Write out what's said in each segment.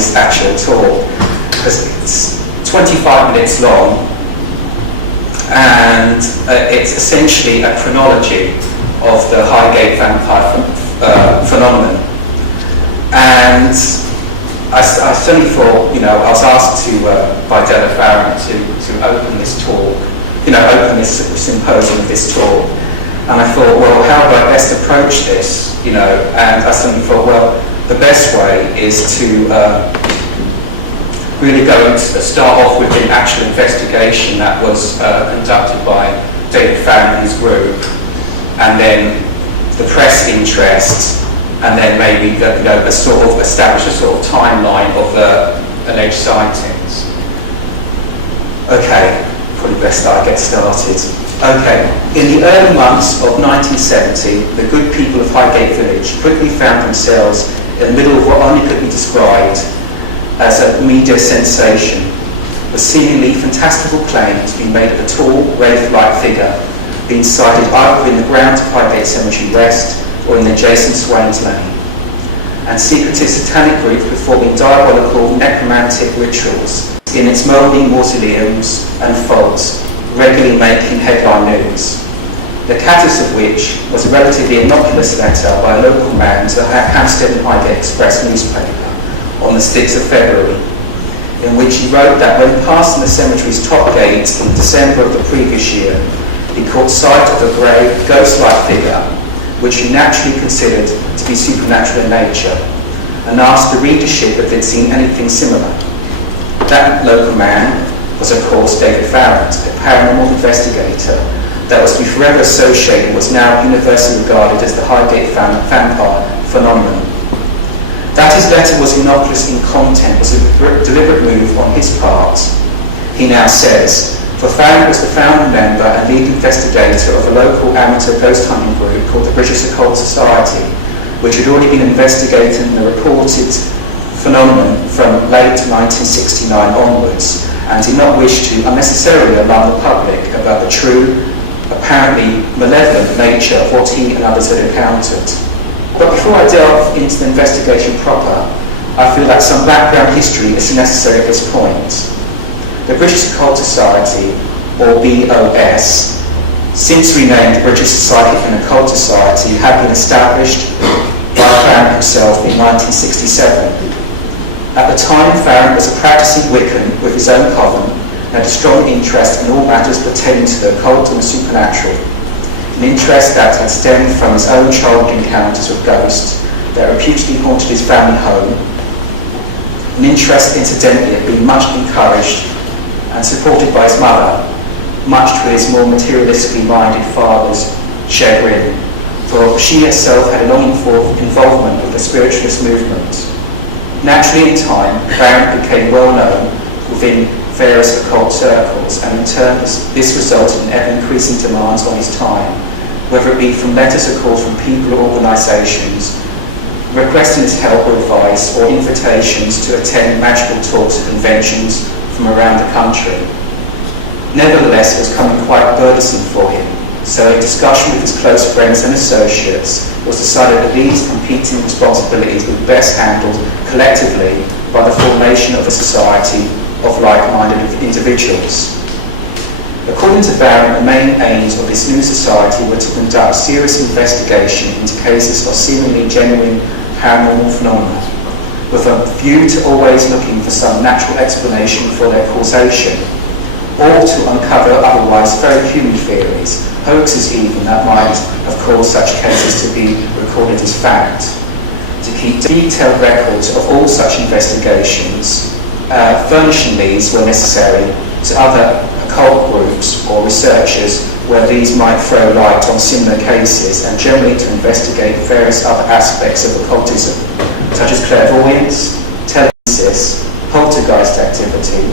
this actual tour, because it's 25 minutes long, and it's essentially a chronology of the Highgate Vampire phenomenon. And I certainly thought, I was asked by Della Farron to open this talk, open this symposium of this talk. And I thought, well, how would I best approach this? And I suddenly thought, well, the best way is to really start off with the actual investigation that was conducted by David Farron and his group, and then the press interest, and then maybe establish a sort of timeline of the alleged sightings. Okay, probably best that I get started. Okay, in the early months of 1970, the good people of Highgate Village quickly found themselves in the middle of what only could be described as a media sensation, a seemingly fantastical claim to be made of a tall, wraith-like figure being sighted either in the grounds of Highgate Cemetery West or in the adjacent Swains Lane, and secretive satanic groups performing diabolical necromantic rituals in its mouldy mausoleums and vaults, regularly making headline news. The catalyst of which was a relatively innocuous letter by a local man to the Hampstead and Highgate Express newspaper on the 6th of February, in which he wrote that when passing the cemetery's top gate in December of the previous year, he caught sight of a grey, ghost-like figure, which he naturally considered to be supernatural in nature, and asked the readership if they'd seen anything similar. That local man was, of course, David Farron, a paranormal investigator that was to be forever associated with what's now universally regarded as the Highgate Vampire phenomenon. That his letter was innocuous in content was a deliberate move on his part, he now says, for Farron was the founding member and lead investigator of a local amateur ghost hunting group called the British Occult Society, which had already been investigating the reported phenomenon from late 1969 onwards, and did not wish to unnecessarily alarm the public about the true, apparently malevolent nature of what he and others had encountered. But before I delve into the investigation proper, I feel that some background history is necessary at this point. The British Occult Society, or BOS, since renamed British Society for an Occult Society, had been established by Farron himself in 1967. At the time, Farron was a practicing Wiccan with his own coven and had a strong interest in all matters pertaining to the occult and the supernatural, an interest that had stemmed from his own childhood encounters with ghosts that reputedly haunted his family home, an interest incidentally had been much encouraged and supported by his mother, much to his more materialistically minded father's chagrin, for she herself had a long involvement with the spiritualist movement. Naturally, in time, Farron became well known within various occult circles, and in turn this resulted in ever-increasing demands on his time, whether it be from letters or calls from people or organisations, requesting his help or advice, or invitations to attend magical talks at conventions from around the country. Nevertheless, it was becoming quite burdensome for him, so in discussion with his close friends and associates, it was decided that these competing responsibilities would be best handled collectively by the formation of a society of like-minded individuals. According to Farron, the main aims of this new society were to conduct serious investigation into cases of seemingly genuine paranormal phenomena, with a view to always looking for some natural explanation for their causation, or to uncover otherwise very human theories, hoaxes even, that might have caused such cases to be recorded as fact. To keep detailed records of all such investigations, furnishing these where necessary to other occult groups or researchers where these might throw light on similar cases, and generally to investigate various other aspects of occultism, such as clairvoyance, telekinesis, poltergeist activity,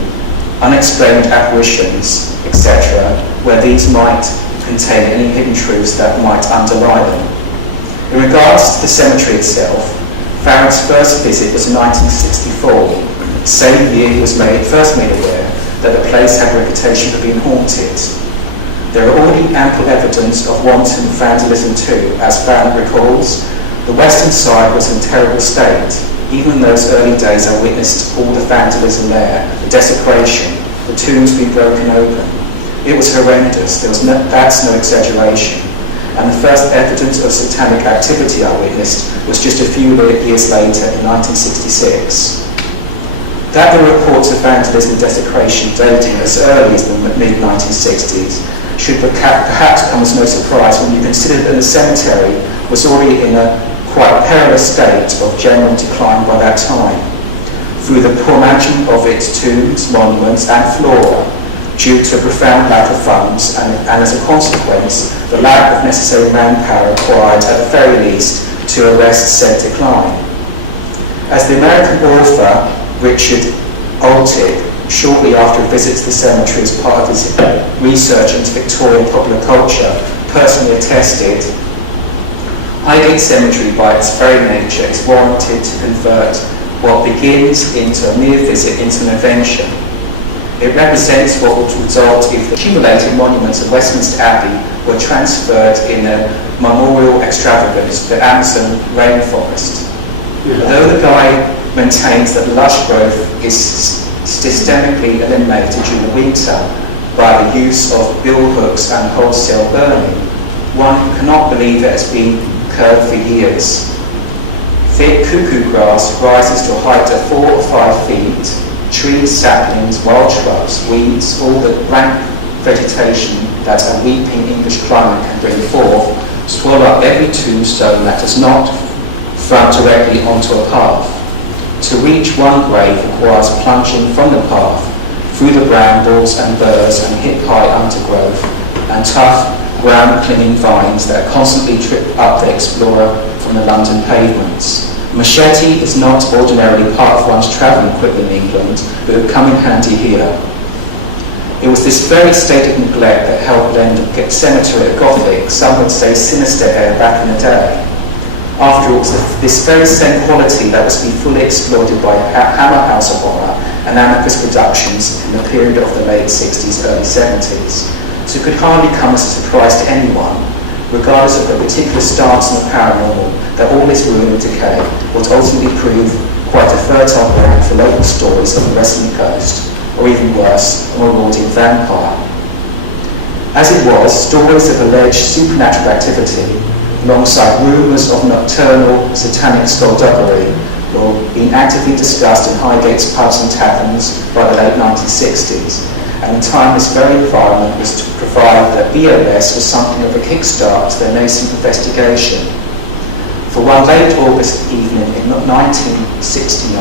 unexplained apparitions, etc., where these might contain any hidden truths that might underlie them. In regards to the cemetery itself, Farron's first visit was in 1964, the same year he was first made aware that the place had a reputation for being haunted. There are already ample evidence of wanton vandalism too. As Farron recalls, the western side was in terrible state. Even in those early days I witnessed all the vandalism there, the desecration, the tombs being broken open. It was horrendous, that's no exaggeration. And the first evidence of satanic activity I witnessed was just a few years later in 1966. That there are reports of vandalism and desecration dating as early as the mid-1960s should perhaps come as no surprise when you consider that the cemetery was already in a quite perilous state of general decline by that time, through the poor management of its tombs, monuments and flora, due to a profound lack of funds and as a consequence, the lack of necessary manpower required at the very least to arrest said decline. As the American author Richard Oltig, shortly after a visit to the cemetery as part of his research into Victorian popular culture, personally attested, Highgate Cemetery by its very nature is warranted to convert what begins into a mere visit into an adventure. It represents what would result if the accumulated monuments of Westminster Abbey were transferred in a memorial extravagance to the Amazon rainforest. Yeah. Although the guide maintains that lush growth is systemically eliminated during the winter by the use of billhooks and wholesale burning, one cannot believe it has been curbed for years. Thick cuckoo grass rises to a height of 4 or 5 feet. Trees, saplings, wild shrubs, weeds, all the rank vegetation that a weeping English climate can bring forth, swallow up every tombstone that does not front directly onto a path. To reach one grave requires plunging from the path, through the brambles and burrs and hip-high undergrowth, and tough, ground-clinging vines that constantly trip up the explorer from the London pavements. Machete is not ordinarily part of one's travelling equipment in England, but it would come in handy here. It was this very state of neglect that helped lend the cemetery a Gothic, some would say sinister air back in the day. After all, it was this very same quality that was to be fully exploited by Hammer House of Horror and Amicus Productions in the period of the late 60s, early 70s. So it could hardly come as a surprise to anyone, regardless of the particular stance on the paranormal, that all this ruin and decay would ultimately prove quite a fertile ground for local stories of the Western coast, or even worse, a marauding vampire. As it was, stories of alleged supernatural activity alongside rumours of nocturnal satanic skullduggery were being actively discussed in Highgate's pubs and taverns by the late 1960s, and in time this very environment was to provide that BOS was something of a kickstart to their nascent investigation. For one late August evening in 1969,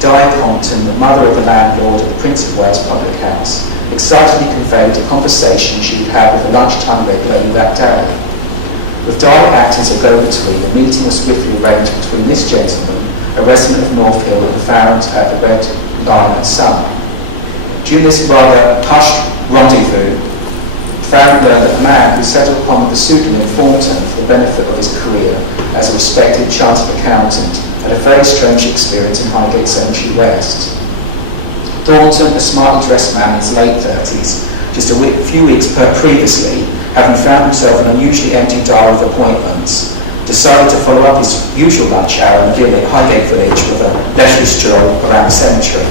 Di Compton, the mother of the landlord of the Prince of Wales public house, excitedly conveyed a conversation she had had with a lunchtime regular that day. With Di acting as a go-between, the meeting was swiftly arranged between this gentleman, a resident of North Hill and found at the Red Lion and Sun. During this rather hushed rendezvous, Farron learned that a man who settled upon the pseudonym Thornton for the benefit of his career as a respected chartered accountant had a very strange experience in Highgate Cemetery West. Thornton, a smartly dressed man in his late 30s, just a few weeks previously, having found himself an unusually empty diary of appointments, decided to follow up his usual lunch hour and deal at Highgate Village with a leisurely stroll around the cemetery.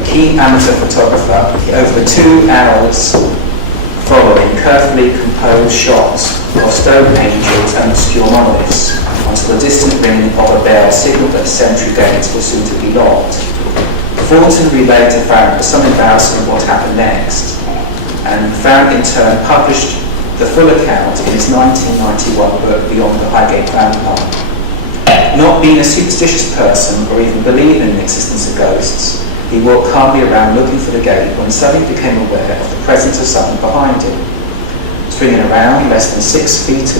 A keen amateur photographer, over the 2 hours following, carefully composed shots of stone angels and obscure monoliths until the distant ringing of a bell signalled that the cemetery gates were soon to be locked. Thornton relayed to Farron with some embarrassment what happened next, and Farron in turn published the full account in his 1991 book Beyond the Highgate Vampire. Not being a superstitious person or even believing in the existence of ghosts, he walked calmly around looking for the gate when suddenly became aware of the presence of something behind him. Swinging around less than 6 feet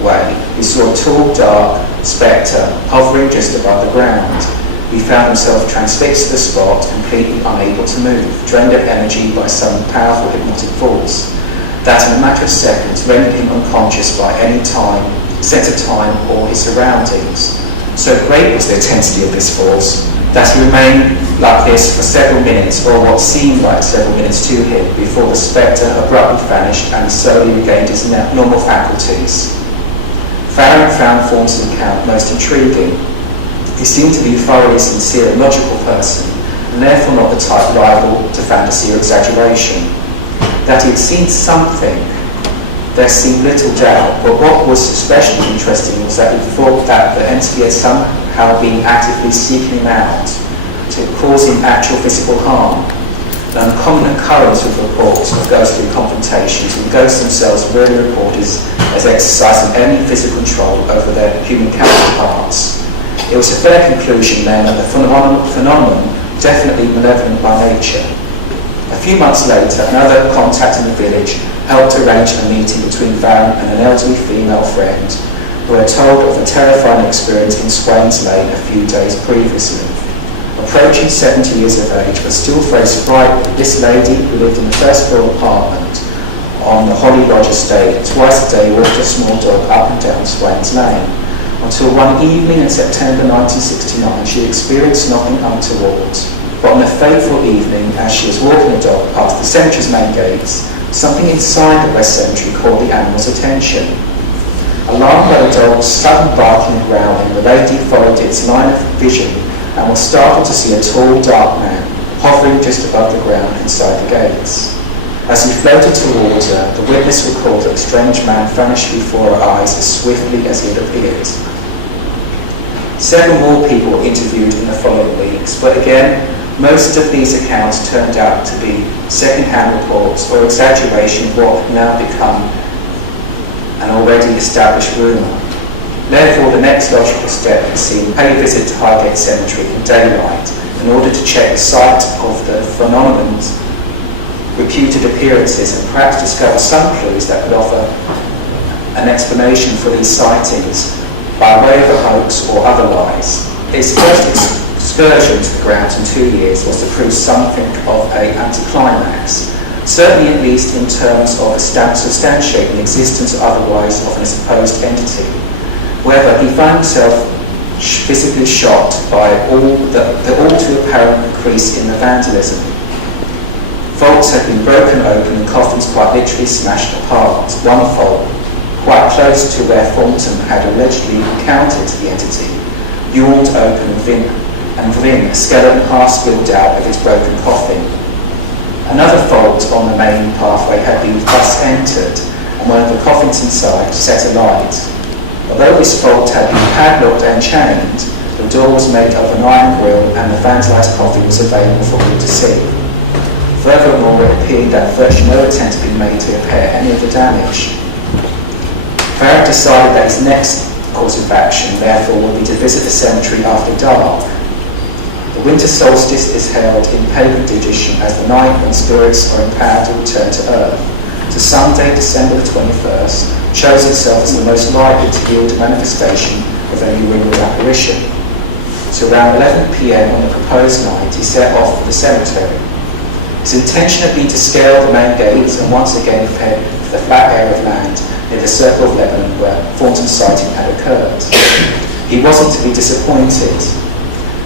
away, he saw a tall, dark spectre hovering just above the ground. He found himself transfixed to the spot, completely unable to move, drained of energy by some powerful hypnotic force that in a matter of seconds rendered him unconscious by any time, sense of time or his surroundings. So great was the intensity of this force that he remained like this for several minutes, or what seemed like several minutes to him, before the spectre abruptly vanished and he slowly regained his normal faculties. Farron found Thornton's account most intriguing. He seemed to be a thoroughly sincere and logical person, and therefore not the type liable to fantasy or exaggeration. That he had seen something, there seemed little doubt, but what was especially interesting was that he thought that the entity had somehow been actively seeking him out to cause him actual physical harm. An uncommon occurrence with reports of ghostly confrontations, and ghosts themselves rarely reported as exercising any physical control over their human counterparts. It was a fair conclusion then that the phenomenon definitely malevolent by nature. A few months later, another contact in the village helped arrange a meeting between Van and an elderly female friend who had told of a terrifying experience in Swains Lane a few days previously. Approaching 70 years of age, but still very sprightly, this lady, who lived in the first floor apartment on the Holly Lodge estate, twice a day walked a small dog up and down Swains Lane, until one evening in September 1969 she experienced nothing untoward. But on a fateful evening, as she was walking the dog past the cemetery's main gates, something inside the West Cemetery caught the animal's attention. Alarmed by the dog's sudden barking and growling, the lady followed its line of vision and was startled to see a tall, dark man hovering just above the ground inside the gates. As he floated towards her, the witness recalled that the strange man vanished before her eyes as swiftly as he had appeared. 7 more people were interviewed in the following weeks, but again, most of these accounts turned out to be second-hand reports or exaggeration of what had now become an already established rumour. Therefore, the next logical step seemed to pay a visit to Highgate Cemetery in daylight in order to check the site of the phenomenon's reputed appearances and perhaps discover some clues that could offer an explanation for these sightings by way of a hoax or otherwise. His first excursion to the grounds in 2 years was to prove something of an anticlimax, certainly at least in terms of substantiating the existence or otherwise of a supposed entity. However, he found himself physically shocked by the all too apparent increase in the vandalism. Vaults had been broken open and coffins quite literally smashed apart. One vault, quite close to where Thornton had allegedly encountered the entity, yawned open and within a skeleton half spilled out of its broken coffin. Another vault on the main pathway had been thus entered, and one of the coffins inside set alight. Although this vault had been padlocked and chained, the door was made of an iron grille and the vandalised coffin was available for all to see. Furthermore, it appeared that virtually no attempt had been made to repair any of the damage. Farrell decided that his next course of action, therefore, would be to visit the cemetery after dark. The winter solstice is held in pagan tradition as the night when spirits are empowered to return to Earth. So Sunday, December the 21st, shows itself as the most likely to yield a manifestation of any winged apparition. So around 11 p.m. on the proposed night, he set off for the cemetery. His intention had been to scale the main gates and once again head for the flat area of land near the Circle of Lebanon where Thornton's sighting had occurred. He wasn't to be disappointed,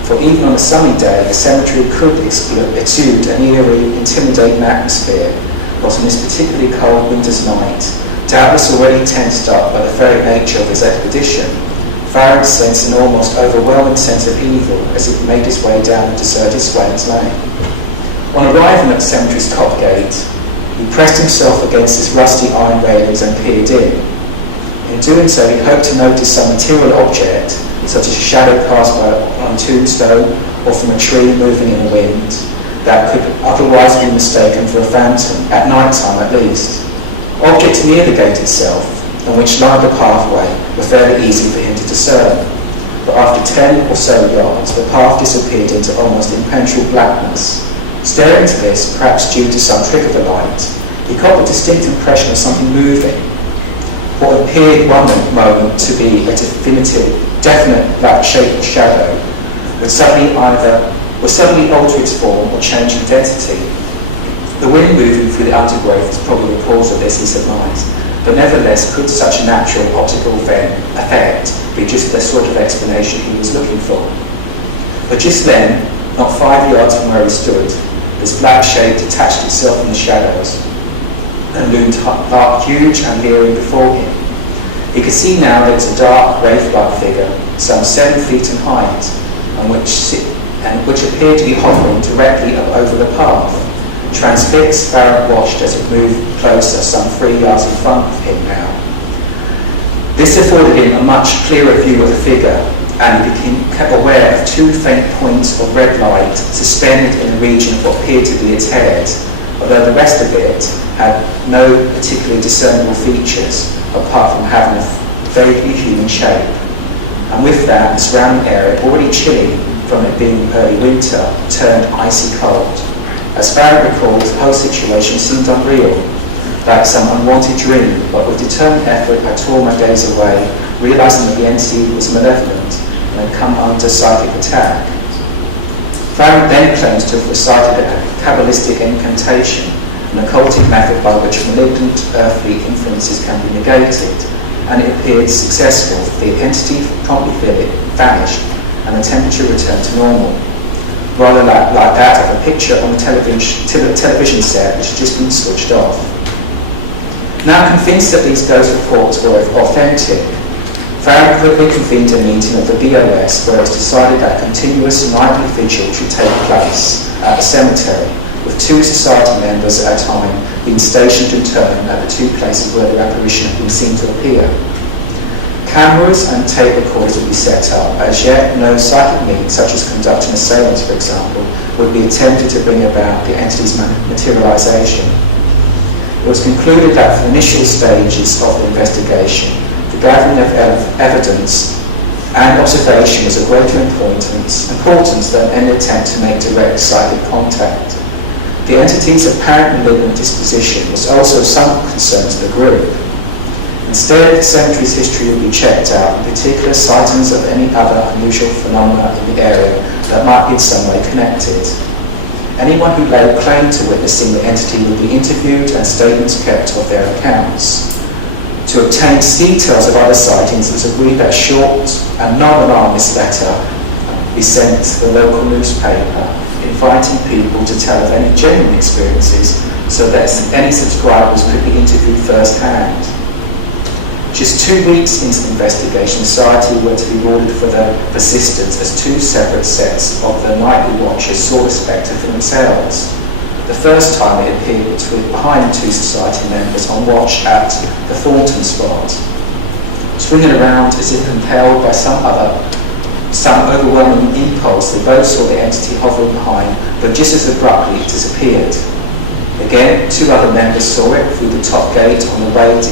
for even on a sunny day, the cemetery could exude an eerie, intimidating atmosphere, but on this particularly cold winter's night, doubtless already tensed up by the very nature of his expedition, Farrell sensed an almost overwhelming sense of evil as he made his way down the deserted Swains Lane. On arriving at the cemetery's top gate, he pressed himself against its rusty iron railings and peered in. In doing so, he hoped to notice some material object, such as a shadow cast on a tombstone or from a tree moving in the wind, that could otherwise be mistaken for a phantom, at night time at least. Objects near the gate itself, and which lined the pathway, were fairly easy for him to discern. But after 10 or so yards, the path disappeared into almost impenetrable blackness. Staring to this, perhaps due to some trick of the light, he caught the distinct impression of something moving. What appeared one moment to be a definite black-shaped shadow would suddenly alter its form or change identity. The wind moving through the undergrowth was probably the cause of this, he surmised, but nevertheless could such a natural optical effect be just the sort of explanation he was looking for? But just then, not 5 yards from where he stood, this black shape detached itself from the shadows and loomed huge and leering before him. He could see now that it was a dark, wraith-like figure, some 7 feet in height, which appeared to be hovering directly over the path. Transfixed, Farron watched as it moved closer, some 3 yards in front of him now. This afforded him a much clearer view of the figure, and he became aware of 2 faint points of red light suspended in the region of what appeared to be its head, although the rest of it had no particularly discernible features, apart from having a vaguely human shape. And with that, the surrounding area, already chilly from it being early winter, turned icy cold. As Farron recalled, the whole situation seemed unreal, like some unwanted dream, but with determined effort I tore my gaze away, realising that the entity was malevolent and had come under psychic attack. Farron then claims to have recited a Kabbalistic incantation, an occultic method by which malignant earthly influences can be negated, and it appeared successful. The entity promptly vanished and the temperature returned to normal, rather like that of a picture on a television set which had just been switched off. Now convinced that these ghost reports were authentic, Farron quickly convened a meeting of the BOS where it was decided that a continuous nightly vigil should take place at the cemetery, with 2 society members at a time being stationed in turn at the 2 places where the apparition had been seen to appear. Cameras and tape recorders would be set up. As yet, no psychic means, such as conducting a seance, for example, would be attempted to bring about the entity's materialisation. It was concluded that for the initial stages of the investigation, the gathering of evidence and observation was of greater importance than any attempt to make direct psychic contact. The entity's apparent malignant disposition was also of some concern to the group. Instead, the cemetery's history would be checked out, in particular sightings of any other unusual phenomena in the area that might be in some way connected. Anyone who laid claim to witnessing the entity would be interviewed and statements kept of their accounts. To obtain details of other sightings, it was agreed that a short and non-anonymous letter be sent to the local newspaper, inviting people to tell of any genuine experiences so that any subscribers could be interviewed firsthand. Just 2 weeks into the investigation, society were to be rewarded for their persistence as 2 separate sets of the nightly watchers saw the spectre for themselves. The first time it appeared behind 2 society members on watch at the Thornton spot. Swinging around as if compelled by some overwhelming impulse, they both saw the entity hovering behind, but just as abruptly it disappeared. Again, 2 other members saw it through the top gate on the way to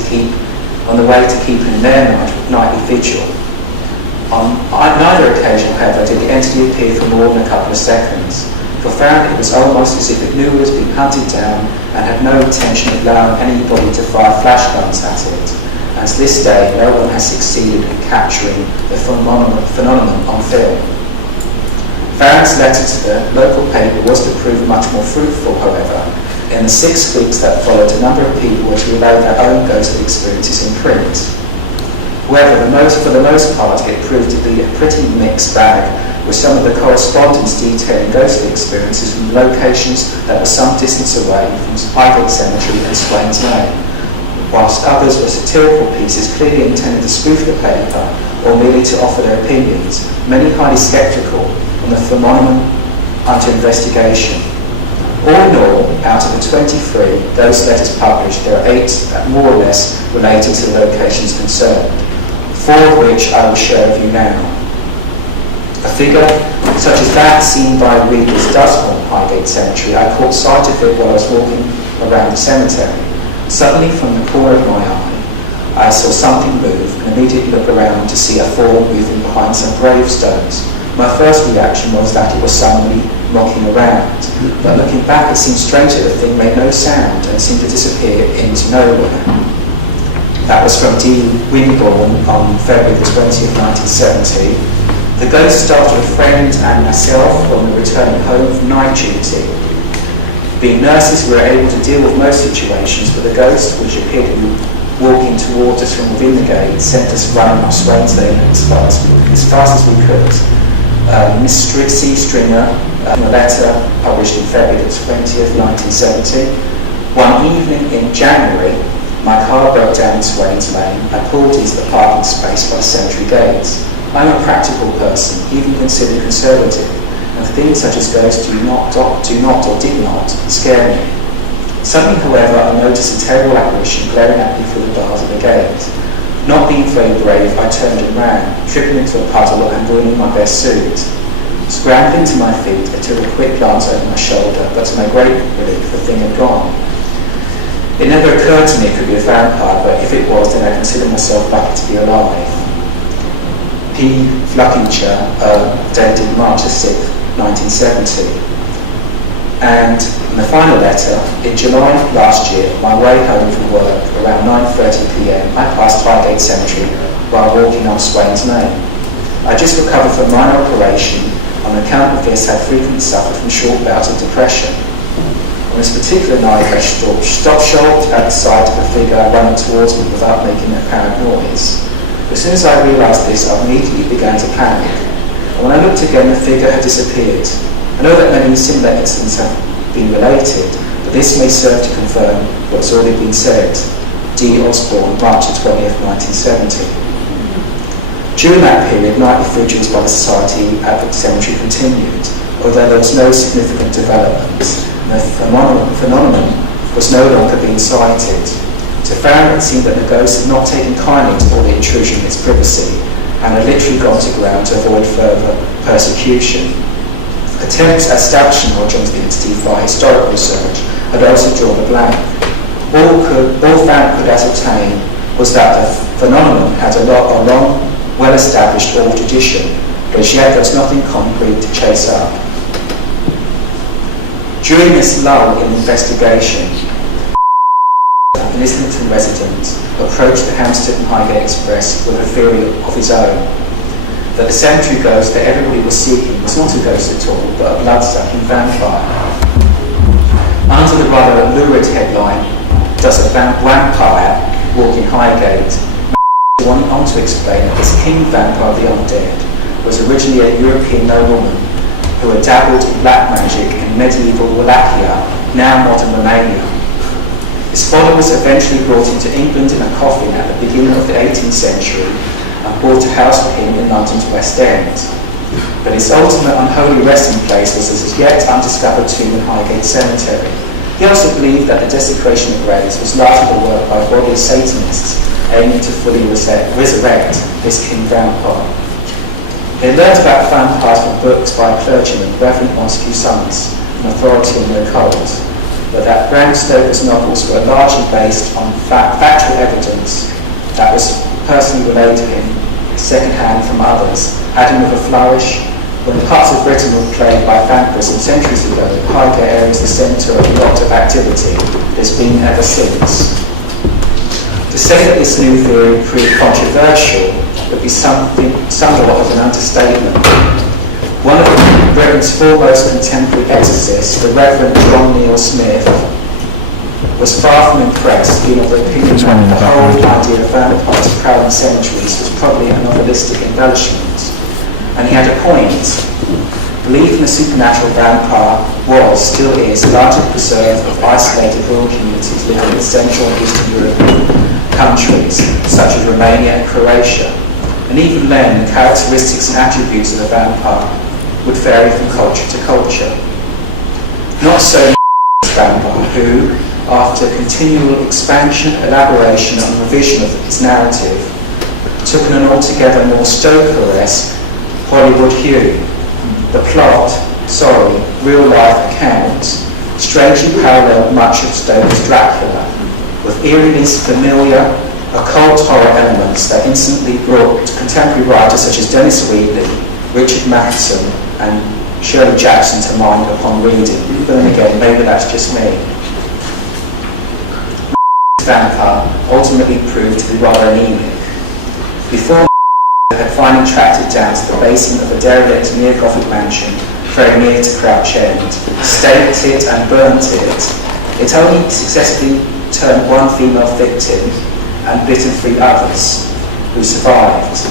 keeping their nightly vigil. On neither occasion, however, did the entity appear for more than a couple of seconds. For Farron, it was almost as if it knew it was being hunted down and had no intention of allowing anybody to fire flash guns at it. And to this day, no one has succeeded in capturing the phenomenon on film. Farron's letter to the local paper was to prove much more fruitful, however. In the 6 weeks that followed, a number of people were to relay their own ghostly experiences in print. However, for the most part, it proved to be a pretty mixed bag, with some of the correspondence detailing ghostly experiences from locations that were some distance away from Highgate Cemetery and Swains Lane, whilst others were satirical pieces clearly intended to spoof the paper or merely to offer their opinions, many highly sceptical on the phenomenon under investigation. All in all, out of the 23 ghost letters published, there are 8 that more or less related to the locations concerned, 4 of which I will share with you now. A figure such as that seen by readers does haunt Highgate Cemetery. I caught sight of it while I was walking around the cemetery. Suddenly, from the corner of my eye, I saw something move and immediately looked around to see a form moving behind some gravestones. My first reaction was that it was somebody knocking around, but looking back, it seemed strange that the thing made no sound and seemed to disappear into nowhere. That was from D. Winborn on February the 20th, 1970. The ghost startled a friend and myself when we were returning home from night duty. Being nurses, we were able to deal with most situations, but the ghost, which appeared to be walking towards us from within the gate, sent us running up Swains Lane as fast as we could. Miss C. Stringer, a letter published in February the 20th, 1970. One evening in January, my car broke down in Swains Lane. I pulled into the parking space by the cemetery gates. I'm a practical person, even considered conservative, and things such as ghosts do not or did not scare me. Suddenly, however, I noticed a terrible apparition glaring at me through the bars of the gate. Not being very brave, I turned and ran, tripping into a puddle and ruining my best suit. Scrambling to my feet, I took a quick glance over my shoulder, but to my great relief, the thing had gone. It never occurred to me it could be a vampire, but if it was, then I consider myself lucky to be alive. P. Fluckinger, dated March 6, 1970. And in the final letter, in July last year, my way home from work, around 9:30 p.m, I passed Highgate Cemetery while walking up Swain's Lane. I just recovered from a minor operation. On account of this, I frequently suffered from short bouts of depression. On this particular night, I stopped short at the sight of a figure running towards me without making an apparent noise. As soon as I realised this, I immediately began to panic. And when I looked again, the figure had disappeared. I know that many similar incidents have been related, but this may serve to confirm what's already been said. D. Osborne, March 20th, 1970. During that period, nightly vigils by the Society at the cemetery continued, although there was no significant development. The phenomenon was no longer being cited. To Farron, it seemed that the ghost had not taken kindly to all the intrusion in its privacy, and had literally gone to ground to avoid further persecution. Attempts at establishing Hodgkin's entity via historical research had also drawn a blank. All Farron could ascertain was that the phenomenon had a long, well-established oral tradition, but as yet there was nothing concrete to chase up. During this lull in investigation, a Islington resident approached the Hampstead and Highgate Express with a theory of his own, that the cemetery ghost that everybody was seeking was not a ghost at all, but a blood-sucking vampire. Under the rather lurid headline, "Does a vampire walk in Highgate?" went on to explain that this king vampire of the undead was originally a European nobleman who had dabbled in black magic in medieval Wallachia, now modern Romania. His followers eventually brought him to England in a coffin at the beginning of the 18th century and bought a house for him in London's West End. But his ultimate unholy resting place was as yet undiscovered tomb in Highgate Cemetery. He also believed that the desecration of graves was largely the work by godless Satanists aiming to fully resurrect this king vampire. They learned about vampires from books by clergyman Reverend Montague Summers, an authority on the occult, but that Bram Stoker's novels were largely based on factual evidence that was personally relayed to him second-hand from others, adding with a flourish, when parts of Britain were plagued by vampirism centuries ago, Highgate area is the centre of a lot of activity that's been ever since. To say that this new theory proved controversial would be somewhat of an understatement. One of Britain's foremost contemporary exorcists, the Reverend John Neil Smith, was far from impressed, being of the opinion that the whole idea of vampires prowling cemeteries was probably a novelistic embellishment. And he had a point. Belief in the supernatural vampire was, still is, largely preserved of isolated rural communities living in Central and Eastern European countries, such as Romania and Croatia. And even then, the characteristics and attributes of a vampire would vary from culture to culture. Not so vampire, who, after continual expansion, elaboration and revision of its narrative, took an altogether more Stoker-esque Hollywood hue. The plot, real-life account, strangely paralleled much of Stoker's Dracula, with eerily familiar occult horror elements that instantly brought contemporary writers such as Dennis Wheatley, Richard Matheson and Shirley Jackson to mind upon reading. But then again, maybe that's just me. Vampire ultimately proved to be rather anemic. Before had finally tracked it down to the basement of a derelict neo-Gothic mansion very near to Crouch End, staked it and burnt it. It only successfully turned one female victim and bitten 3 others, who survived,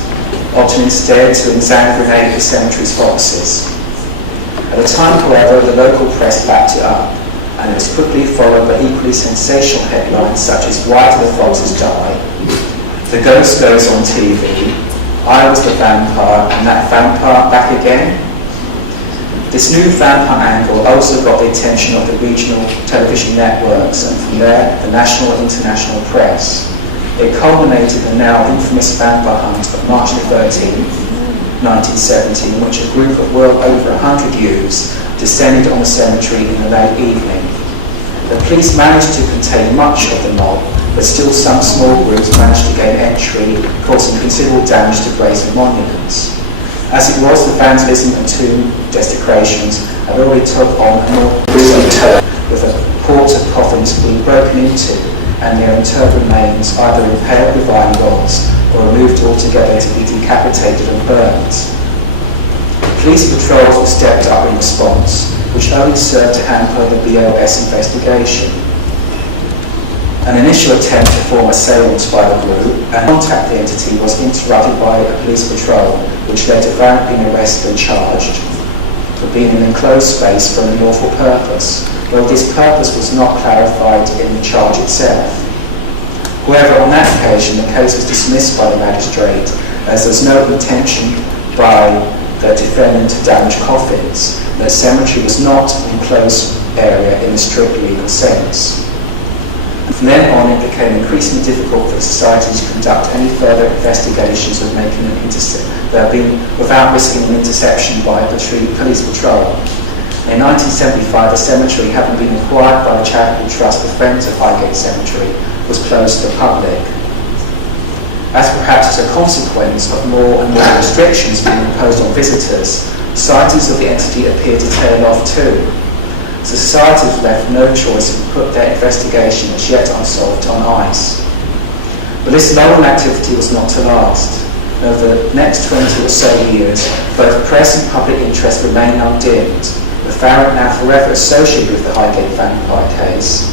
opting instead to exsanguinate the cemetery's foxes. At the time, however, the local press lapped it up, and it was quickly followed by equally sensational headlines such as "Why do the foxes die?", "The ghost goes on TV", I was the vampire, and that vampire back again? This new vampire angle also got the attention of the regional television networks, and from there, the national and international press. It culminated in the now infamous vampire hunt of March the 13th, 1970, in which a group of well over 100 youths descended on the cemetery in the late evening. The police managed to contain much of the mob, but still some small groups managed to gain entry, causing considerable damage to graves and monuments. As it was, the vandalism and tomb desecrations had already took on a more grisly turn, with the ports of coffins being broken into and their interred remains either impaled with iron rods or removed altogether to be decapitated and burned. Police patrols were stepped up in response, which only served to hamper the BOS investigation. An initial attempt to form assailants by the group and contact the entity was interrupted by a police patrol, which led to Van being arrested and charged for being in an enclosed space for an unlawful purpose, though this purpose was not clarified in the charge itself. However, on that occasion, the case was dismissed by the magistrate as there was no intention by the defendant to damage coffins. The cemetery was not an enclosed area in a strict legal sense. From then on, it became increasingly difficult for the society to conduct any further investigations of making an without risking an interception by a police patrol. In 1975, the cemetery, having been acquired by the charitable trust the Friends of Highgate Cemetery, was closed to the public. As perhaps as a consequence of more and more restrictions being imposed on visitors, sightings of the entity appeared to tail off too. The society was left no choice but to put their investigation, as yet unsolved, on ice. But this lulling activity was not to last. Over the next 20 or so years, both press and public interest remained undimmed, with Farrant, now forever associated with the Highgate Vampire case,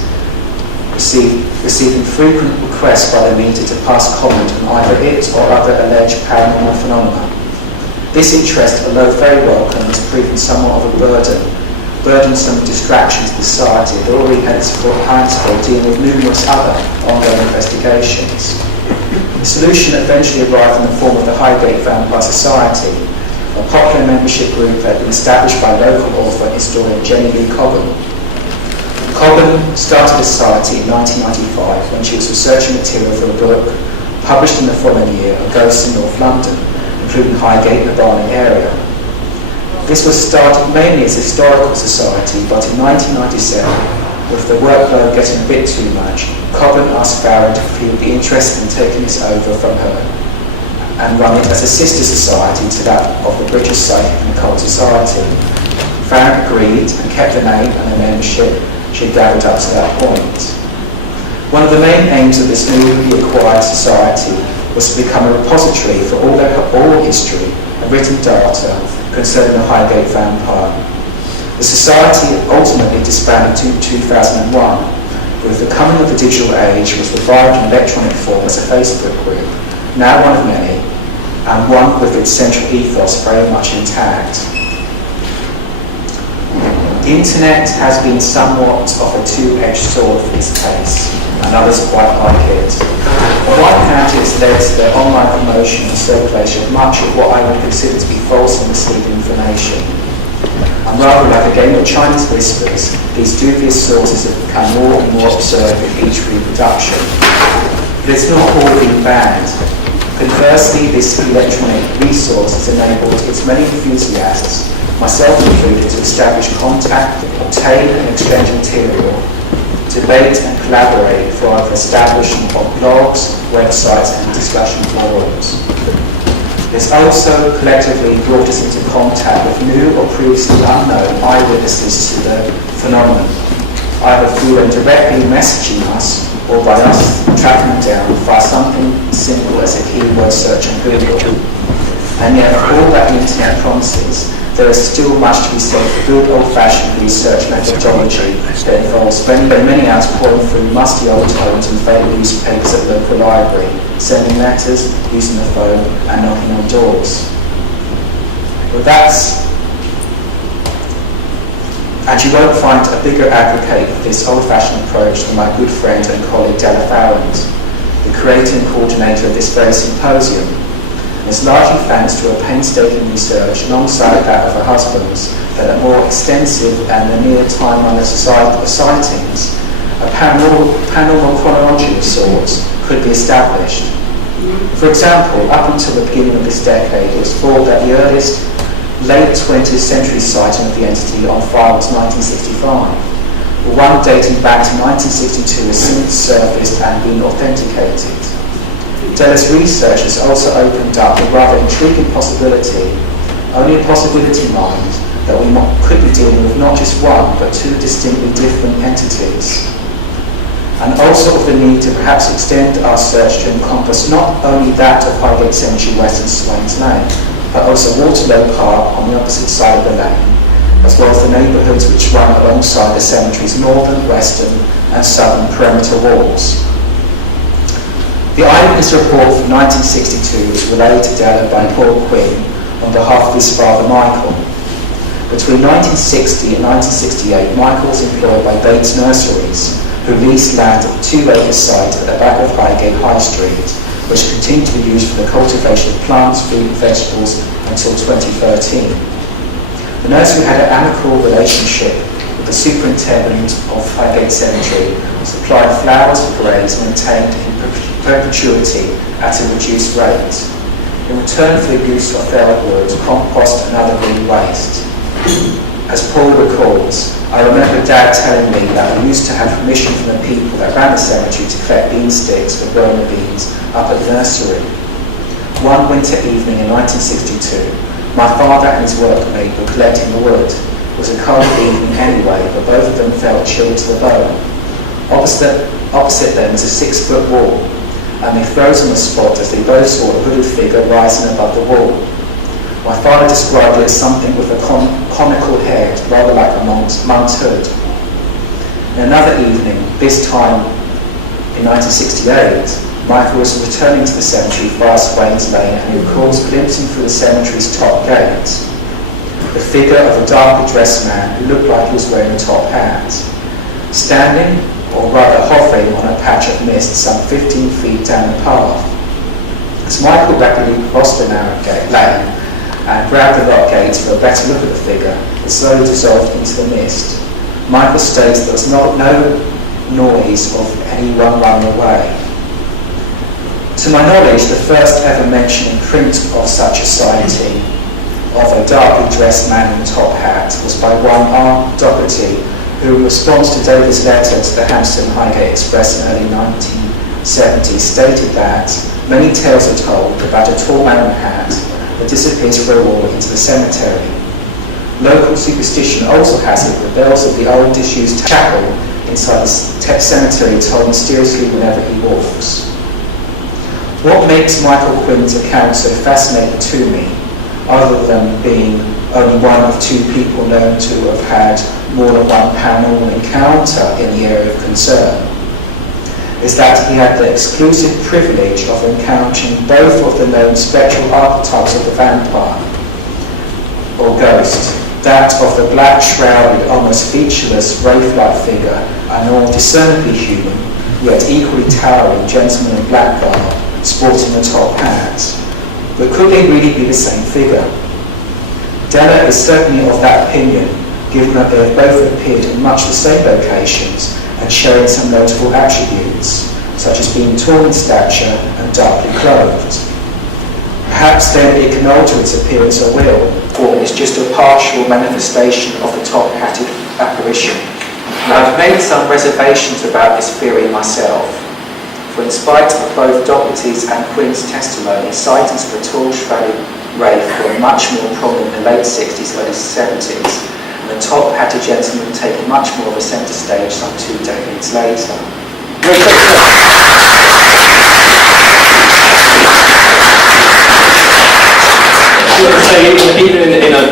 receiving frequent requests by the media to pass comment on either it or other alleged paranormal phenomena. This interest, although very welcome, has proven somewhat of a burdensome distraction to society that already had its hands full dealing with numerous other ongoing investigations. The solution eventually arrived in the form of the Highgate Vampire Society, a popular membership group that had been established by local author and historian Jenny Lee Cobham. Cobham started the society in 1995 when she was researching material for a book published in the following year on ghosts in North London, including Highgate and the Barnet area. This was started mainly as a historical society, but in 1997, with the workload getting a bit too much, Cobham asked Farrant if he would be interested in taking this over from her and run it as a sister society to that of the British Psychic and Occult Society. Farrant agreed and kept the name and the membership she had gathered up to that point. One of the main aims of this newly acquired society was to become a repository for all history and written data concerning the Highgate Vampire. The society ultimately disbanded in 2001. With the coming of the digital age, was revived in electronic form as a Facebook group, now one of many, and one with its central ethos very much intact. The internet has been somewhat of a two-edged sword for this case, and others quite like it. On one hand, it has led to the online promotion and circulation of much of what I would consider to be false and misleading information. And rather like a game of Chinese whispers, these dubious sources have become more and more absurd with each reproduction. But it's not all been bad. Conversely, this electronic resource has enabled its many enthusiasts, myself included, to establish contact, obtain and exchange material, debate and collaborate for either establishment of blogs, websites and discussion forums. It's also collectively brought us into contact with new or previously unknown eyewitnesses to the phenomenon, either through them directly messaging us or by us tracking them down via something simple as a keyword search on Google. And yet, for all that the internet promises, there is still much to be said for good old-fashioned research methodology that involves spending many hours pouring through musty old tomes and faded newspapers at the local library, sending letters, using the phone, and knocking on doors. And you won't find a bigger advocate of this old-fashioned approach than my good friend and colleague Della Farrant, the creator and coordinator of this very symposium. and is largely thanks to her painstaking research alongside that of her husband's that a more extensive and a near timeline of sightings, a paranormal chronology of sorts, could be established. For example, up until the beginning of this decade, it was thought that the earliest late 20th century sighting of the entity on file was 1965. The one dating back to 1962 has since surfaced and been authenticated. Della's research has also opened up a rather intriguing possibility, only a possibility mind, that we could be dealing with not just one, but two distinctly different entities. And also of the need to perhaps extend our search to encompass not only that of Highgate Cemetery West and Swains Lane, but also Waterloo Park on the opposite side of the lane, as well as the neighbourhoods which run alongside the cemetery's northern, western and southern perimeter walls. The eyewitness report from 1962 was relayed to Della by Paul Quinn on behalf of his father Michael. Between 1960 and 1968, Michael was employed by Bates Nurseries, who leased land at the 2-acre site at the back of Highgate High Street, which continued to be used for the cultivation of plants, fruit and vegetables until 2013. The nursery had an amicable relationship with the superintendent of Highgate Cemetery, supplied flowers for graves maintained in perpetuity at a reduced rate, in return for the use of felled wood, compost and other green waste. As Paul recalls, I remember Dad telling me that we used to have permission from the people that ran the cemetery to collect bean sticks for growing the beans up at the nursery. One winter evening in 1962, my father and his workmate were collecting the wood. It was a cold evening anyway, but both of them felt chilled to the bone. Opposite them was a 6-foot wall, and they froze on the spot as they both saw a hooded figure rising above the wall. My father described it as something with a comical head, rather like a monk's hood. In another evening, this time in 1968, Michael was returning to the cemetery via Swains Lane, and he recalls glimpsing through the cemetery's top gate the figure of a darkly dressed man who looked like he was wearing a top hat, standing, or rather hovering, on a patch of mist some 15 feet down the path. As Michael rapidly crossed the narrow lane and grabbed the lock gates for a better look at the figure, it slowly dissolved into the mist. Michael states there was no noise of anyone running away. To my knowledge, the first ever mention in print of such a sighting of a darkly dressed man in a top hat was by one R. Doherty, who in response to David's letter to the Hampstead and Highgate Express in early 1970 stated that many tales are told about a tall man in a hat that disappears for a walk into the cemetery. Local superstition also has it that the bells of the old disused chapel inside the cemetery toll mysteriously whenever he walks. What makes Michael Quinn's account so fascinating to me, other than being only one of 2 people known to have had more than one paranormal encounter in the area of concern, is that he had the exclusive privilege of encountering both of the known spectral archetypes of the vampire, or ghost, that of the black-shrouded, almost featureless, wraith-like figure, and more discernibly human, yet equally towering gentleman in black garb, sporting a top hat. But could they really be the same figure? Della is certainly of that opinion, given that they have both appeared in much the same locations and sharing some notable attributes, such as being tall in stature and darkly clothed. Perhaps then it can alter its appearance at will, or is just a partial manifestation of the top-hatted apparition. I've made some reservations about this theory myself, for in spite of both Doherty's and Quinn's testimony, sightings of the tall shrouded wraith were much more prominent in the late 60s, early 70s, and the top-hatted gentleman taking much more of a centre stage some 2 decades later. Even in a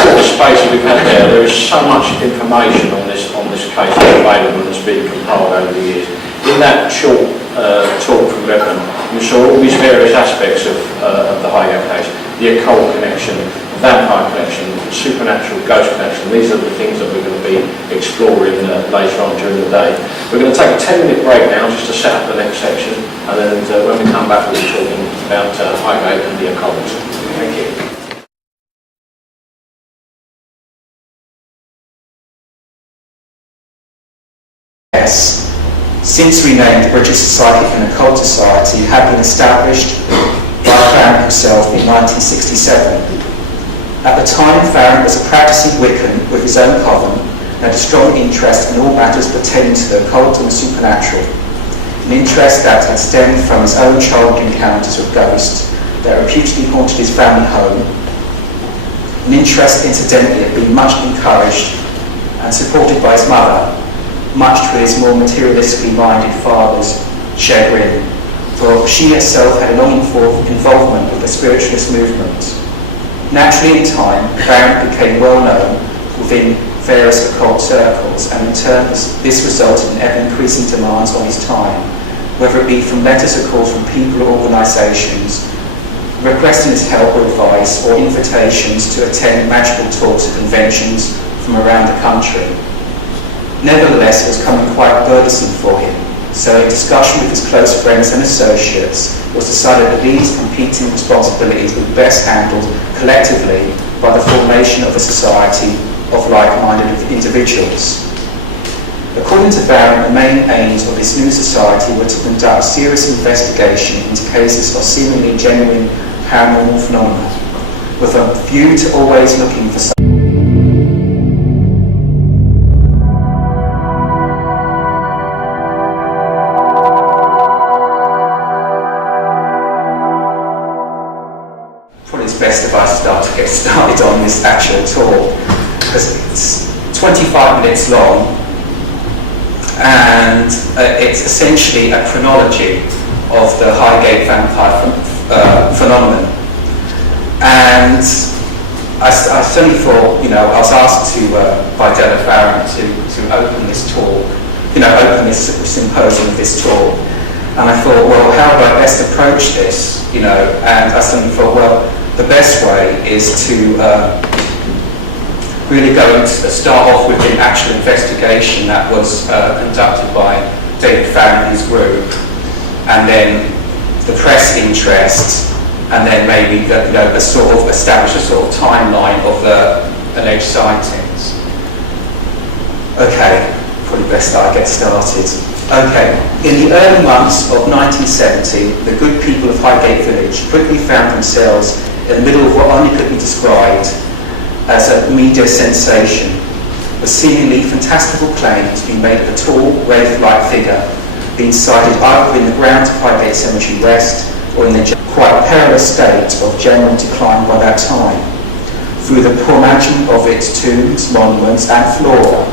short space that we've had there is so much information on this case available that's been compiled over the years. In that short talk from Redmond, we saw all these various aspects of the Highgate case: the occult connection, vampire connection, supernatural ghost connection. These are the things that we're going to be exploring later on during the day. We're going to take a 10-minute break now just to set up the next section, and then when we come back we'll be talking about Highgate and the occult. Thank you. Yes, since renamed the British Psychic and Occult Society, had been established by Farrant himself in 1967. At the time, Farrant was a practicing Wiccan with his own coven and had a strong interest in all matters pertaining to the occult and the supernatural, an interest that had stemmed from his own childhood encounters with ghosts that reputedly haunted his family home, an interest incidentally had been much encouraged and supported by his mother, much to his more materialistically minded father's chagrin, for she herself had a long involvement with the spiritualist movement. Naturally, in time, Farrant became well known within various occult circles, and in turn this resulted in ever-increasing demands on his time, whether it be from letters or calls from people or organisations, requesting his help or advice, or invitations to attend magical talks at conventions from around the country. Nevertheless, it was becoming quite burdensome for him, so in discussion with his close friends and associates, it was decided that these competing responsibilities would be best handled collectively by the formation of a society of like-minded individuals. According to Farrant, the main aims of this new society were to conduct serious investigation into cases of seemingly genuine paranormal phenomena, with a view to always looking for probably it's best if I start to get started on this actual talk, because it's 25 minutes long, and it's essentially a chronology of the Highgate Vampire phenomenon. And I certainly thought, I was asked by Della Farrant to open this talk, open this symposium with this talk. And I thought, well, how do I best approach this? And I suddenly thought, well, the best way is to really go and start off with the actual investigation that was conducted by David Farrant and his group, and then the press interest, and then maybe establish a sort of timeline of the alleged sightings. Okay, probably best that I get started. Okay, in the early months of 1970, the good people of Highgate Village quickly found themselves in the middle of what only could be described as a media sensation, with seemingly fantastical claims being made of a tall, wraith-like figure being sighted either in the grounds of Highgate Cemetery West or in the quite perilous state of general decline by that time, through the poor management of its tombs, monuments and flora,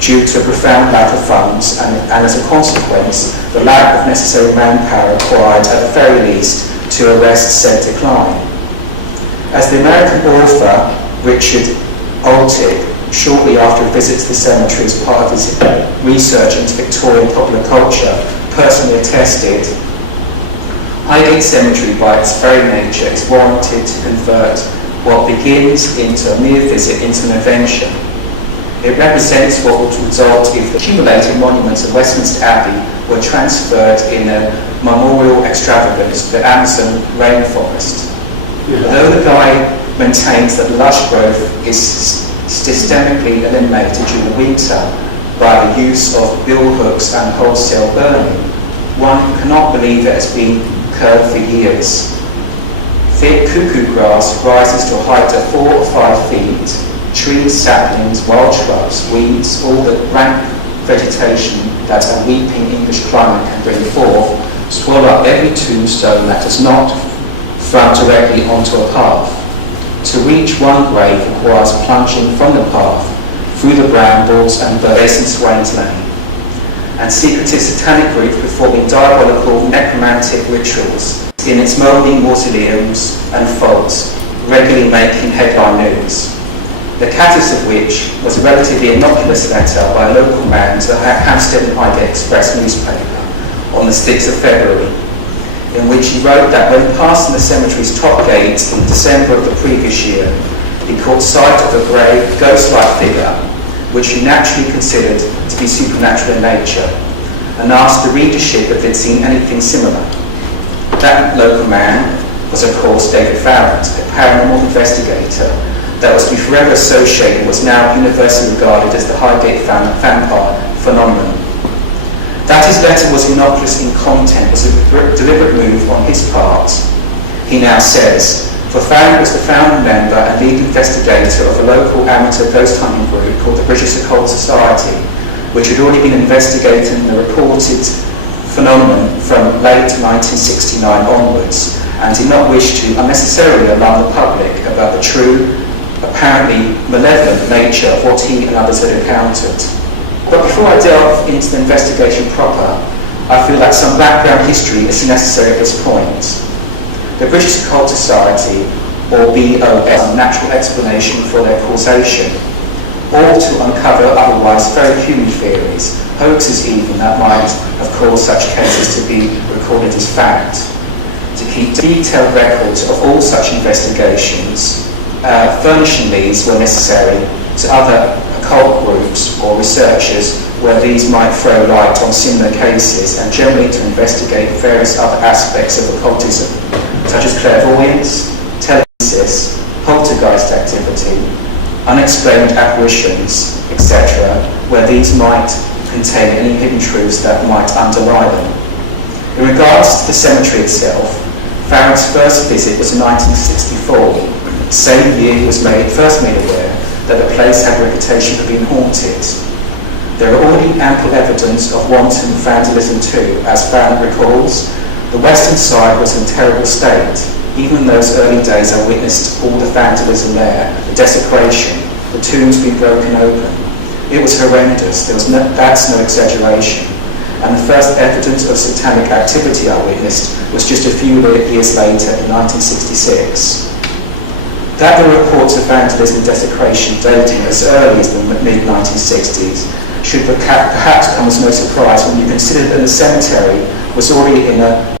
due to a profound lack of funds and as a consequence, the lack of necessary manpower required at the very least to arrest said decline. As the American author Richard Oltig, shortly after a visit to the cemetery as part of his research into Victorian popular culture, personally attested, Highgate Cemetery by its very nature is warranted to convert what begins into a mere visit into an adventure. It represents what would result if the accumulated monuments of Westminster Abbey were transferred in a memorial extravagance to the Amazon rainforest. Although the guide maintains that lush growth is systemically eliminated during the winter by the use of billhooks and wholesale burning, one cannot believe it has been occurred for years. Thick cuckoo grass rises to a height of 4 or 5 feet. Trees, saplings, wild shrubs, weeds, all the rank vegetation that a weeping English climate can bring forth, swallow up every tombstone that does not front directly onto a path. To reach one grave requires plunging from the path, through the brambles and birds in Swain's Lane, and secretive satanic groups performing diabolical necromantic rituals in its mouldy mausoleums and vaults, regularly making headline news. The catalyst of which was a relatively innocuous letter by a local man to the Hampstead and Highgate Express newspaper on the 6th of February, in which he wrote that when passing the cemetery's top gate in December of the previous year, he caught sight of a grey, ghost-like figure, which he naturally considered to be supernatural in nature, and asked the readership if they'd seen anything similar. That local man was of course David Farrant, a paranormal investigator that was to be forever associated with what's now universally regarded as the Highgate Vampire phenomenon. That his letter was innocuous in content was a deliberate move on his part. He now says, for Farrant was the founding member and lead investigator of a local amateur ghost hunting group called the British Occult Society, which had already been investigating the reported phenomenon from late 1969 onwards, and did not wish to unnecessarily alarm the public about the true, apparently malevolent nature of what he and others had encountered. But before I delve into the investigation proper, I feel that some background history is necessary at this point. The British Occult Society, or BOS, natural explanation for their causation, or to uncover otherwise very human theories, hoaxes even that might have caused such cases to be recorded as fact. To keep detailed records of all such investigations, furnishing these where necessary to other occult groups or researchers where these might throw light on similar cases, and generally to investigate various other aspects of occultism, such as clairvoyance, telekinesis, poltergeist activity, unexplained apparitions, etc., where these might contain any hidden truths that might underlie them. In regards to the cemetery itself, Farrant's first visit was in 1964, the same year he was first made aware that the place had a reputation for being haunted. There are already ample evidence of wanton vandalism too. As Farrant recalls, the western side was in terrible state. Even in those early days I witnessed all the vandalism there, the desecration, the tombs being broken open. It was horrendous, that's no exaggeration. And the first evidence of satanic activity I witnessed was just a few years later in 1966. That there are reports of vandalism and desecration dating as early as the mid-1960s should perhaps come as no surprise when you consider that the cemetery was already in a